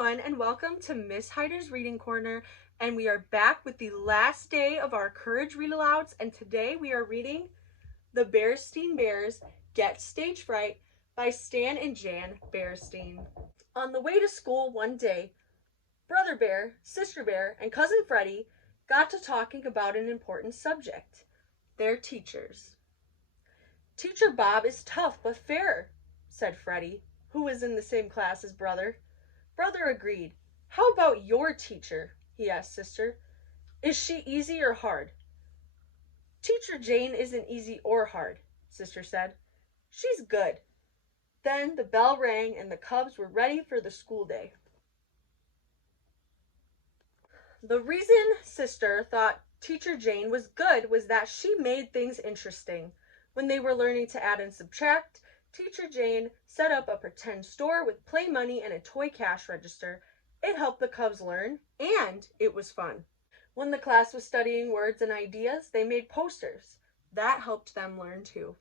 everyone, and welcome to Miss Hyder's Reading Corner. And we are back with the last day of our Courage Read Alouds. And today we are reading The Berenstain Bears Get Stage Fright by Stan and Jan Berenstain. On the way to school one day, Brother Bear, Sister Bear, and Cousin Freddie got to talking about an important subject: their teachers. "Teacher Bob is tough but fair," said Freddie, who was in the same class as Brother. Brother agreed. "How about your teacher?" he asked Sister. "Is she easy or hard?" "Teacher Jane isn't easy or hard," Sister said. "She's good." Then the bell rang and the cubs were ready for the school day. The reason Sister thought Teacher Jane was good was that she made things interesting. When they were learning to add and subtract, Teacher Jane set up a pretend store with play money and a toy cash register. It helped the cubs learn, and it was fun. When the class was studying words and ideas, they made posters. That helped them learn too.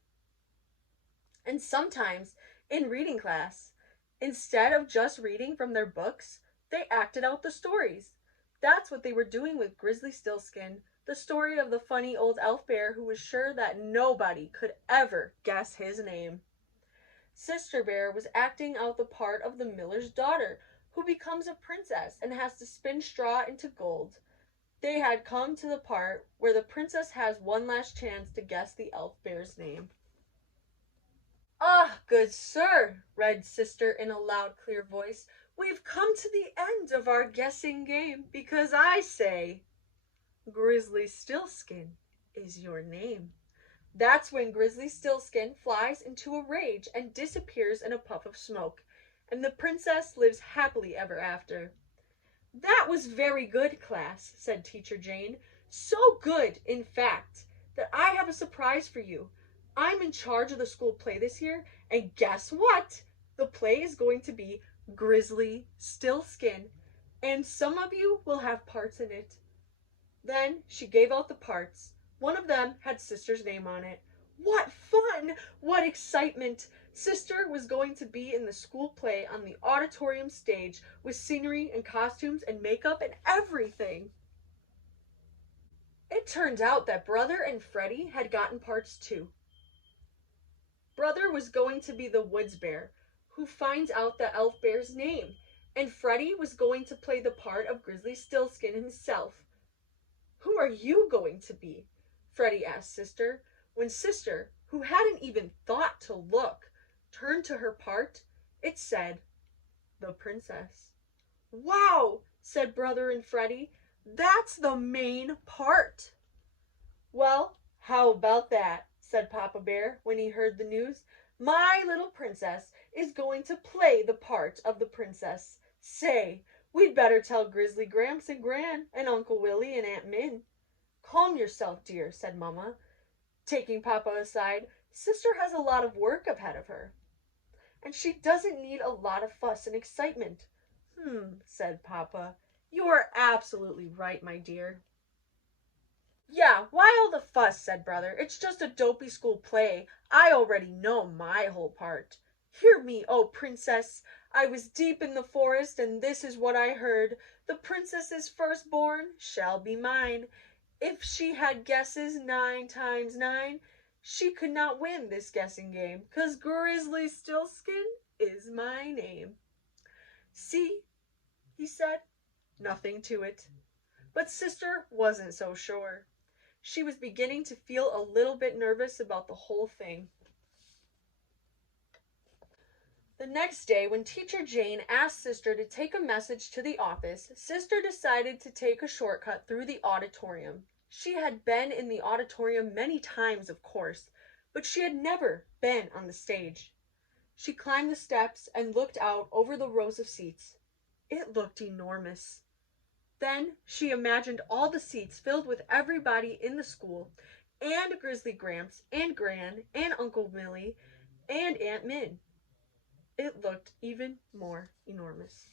And sometimes, in reading class, instead of just reading from their books, they acted out the stories. That's what they were doing with Grizzly Stillskin, the story of the funny old elf bear who was sure that nobody could ever guess his name. Sister Bear was acting out the part of the miller's daughter, who becomes a princess and has to spin straw into gold. They had come to the part where the princess has one last chance to guess the elf bear's name. "Ah, good sir," read Sister in a loud, clear voice, "we've come to the end of our guessing game, because I say, Grizzly Stillskin is your name." That's when Grizzly Stillskin flies into a rage and disappears in a puff of smoke, and the princess lives happily ever after. "That was very good, class," said Teacher Jane. "So good, in fact, that I have a surprise for you. I'm in charge of the school play this year, and guess what? The play is going to be Grizzly Stillskin, and some of you will have parts in it." Then she gave out the parts. One of them had Sister's name on it. What fun! What excitement! Sister was going to be in the school play on the auditorium stage with scenery and costumes and makeup and everything. It turned out that Brother and Freddie had gotten parts too. Brother was going to be the woods bear, who finds out the elf bear's name, and Freddie was going to play the part of Grizzly Stillskin himself. "Who are you going to be?" Freddie asked Sister. When Sister, who hadn't even thought to look, turned to her part, it said, "The princess." "Wow," said Brother and Freddie. "That's the main part." "Well, how about that?" said Papa Bear when he heard the news. "My little princess is going to play the part of the princess. Say, we'd better tell Grizzly Gramps and Gran and Uncle Willie and Aunt Min." "Calm yourself, dear," said Mama, taking Papa aside. "Sister has a lot of work ahead of her, and she doesn't need a lot of fuss and excitement." Said Papa. "You are absolutely right, my dear." "Yeah, why all the fuss?" said Brother. "It's just a dopey school play. I already know my whole part. Hear me, oh princess. I was deep in the forest, and this is what I heard. The princess's firstborn shall be mine. If she had guesses 9 times 9, she could not win this guessing game, 'cause Grizzly Stillskin is my name." "See," he said. Nothing to it. But Sister wasn't so sure. She was beginning to feel a little bit nervous about the whole thing. The next day, when Teacher Jane asked Sister to take a message to the office, Sister decided to take a shortcut through the auditorium. She had been in the auditorium many times, of course, but she had never been on the stage. She climbed the steps and looked out over the rows of seats. It looked enormous. Then she imagined all the seats filled with everybody in the school, and Grizzly Gramps, and Gran, and Uncle Willie, and Aunt Min. It looked even more enormous.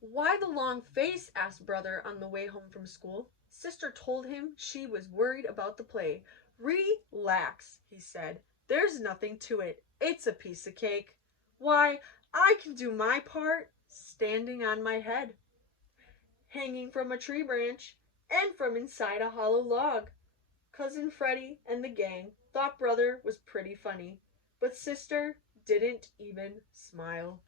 "Why the long face?" asked Brother on the way home from school. Sister told him she was worried about the play. "Relax," he said. "There's nothing to it. It's a piece of cake." "Why, I can do my part standing on my head, hanging from a tree branch, and from inside a hollow log. Cousin Freddie and the gang thought brother was pretty funny, but sister didn't even smile.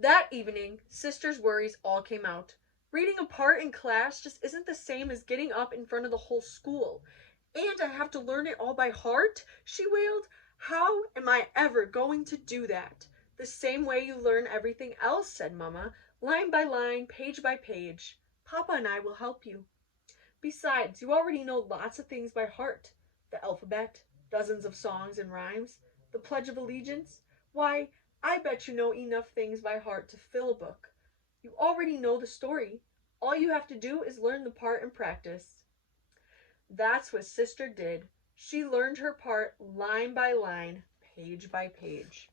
That evening, sister's worries all came out. Reading a part in class just isn't the same as getting up in front of the whole school. And I have to learn it all by heart, she wailed. How am I ever going to do that? The same way you learn everything else, said Mama, line by line, page by page. Papa and I will help you. Besides, you already know lots of things by heart. The alphabet, dozens of songs and rhymes, the Pledge of Allegiance. Why, I bet you know enough things by heart to fill a book. You already know the story. All you have to do is learn the part and practice. That's what sister did. She learned her part line by line, page by page.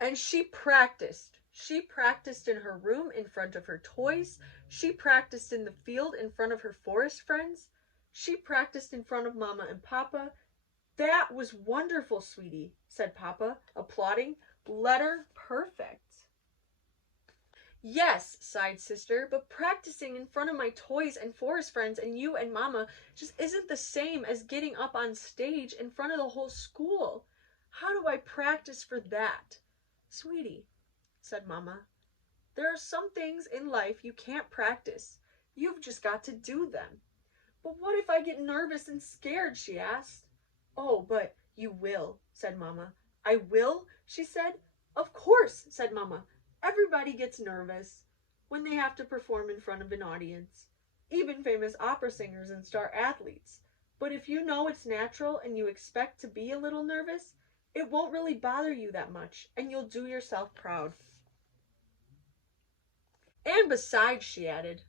And she practiced. She practiced in her room in front of her toys. She practiced in the field in front of her forest friends. She practiced in front of Mama and Papa. That was wonderful, sweetie, said Papa, applauding. Letter perfect. Yes, sighed sister, but practicing in front of my toys and forest friends and you and Mama just isn't the same as getting up on stage in front of the whole school. How do I practice for that? Sweetie, said Mama, there are some things in life you can't practice. You've just got to do them. But what if I get nervous and scared, she asked. Oh, but you will, said Mama. I will, she said. Of course, said Mama. Everybody gets nervous when they have to perform in front of an audience, even famous opera singers and star athletes. But if you know it's natural and you expect to be a little nervous, it won't really bother you that much, and you'll do yourself proud. And besides, she added,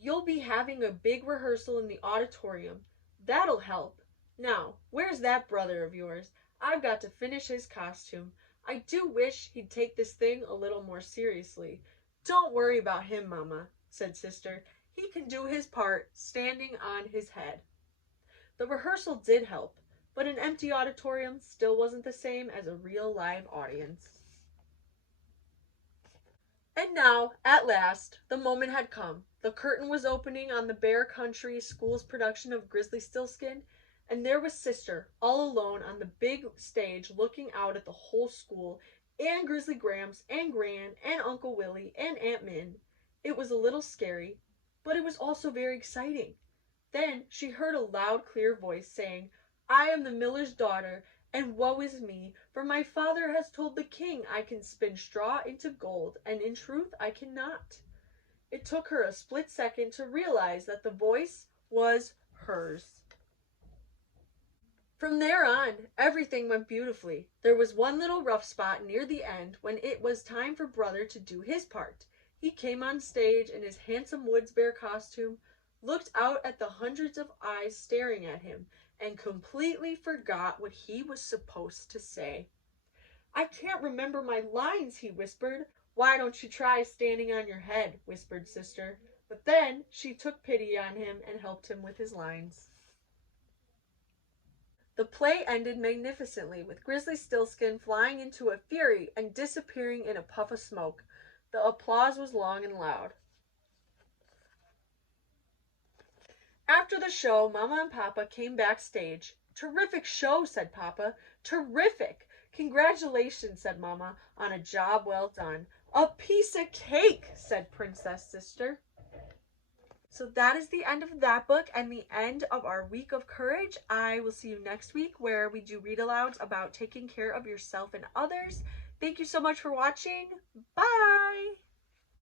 you'll be having a big rehearsal in the auditorium. That'll help. Now, where's that brother of yours? I've got to finish his costume. I do wish he'd take this thing a little more seriously. Don't worry about him, Mama, said sister. He can do his part standing on his head. The rehearsal did help, but an empty auditorium still wasn't the same as a real live audience. And now, at last, the moment had come. The curtain was opening on the Bear Country School's production of Grizzly Stillskin, and there was sister, all alone on the big stage looking out at the whole school, and Grizzly Gramps, and Gran, and Uncle Willie, and Aunt Min. It was a little scary, but it was also very exciting. Then she heard a loud, clear voice saying, I am the miller's daughter, and woe is me, for my father has told the king I can spin straw into gold, and in truth I cannot. It took her a split second to realize that the voice was hers. From there on, everything went beautifully. There was one little rough spot near the end when it was time for brother to do his part. He came on stage in his handsome woods bear costume, looked out at the hundreds of eyes staring at him, and completely forgot what he was supposed to say. I can't remember my lines, he whispered. Why don't you try standing on your head, whispered sister. But then she took pity on him and helped him with his lines. The play ended magnificently, with Grizzly Stillskin flying into a fury and disappearing in a puff of smoke. The applause was long and loud. After the show, Mama and Papa came backstage. Terrific show, said Papa. Terrific! Congratulations, said Mama, on a job well done. A piece of cake, said Princess Sister. So that is the end of that book and the end of our week of courage. I will see you next week where we do read alouds about taking care of yourself and others. Thank you so much for watching. Bye!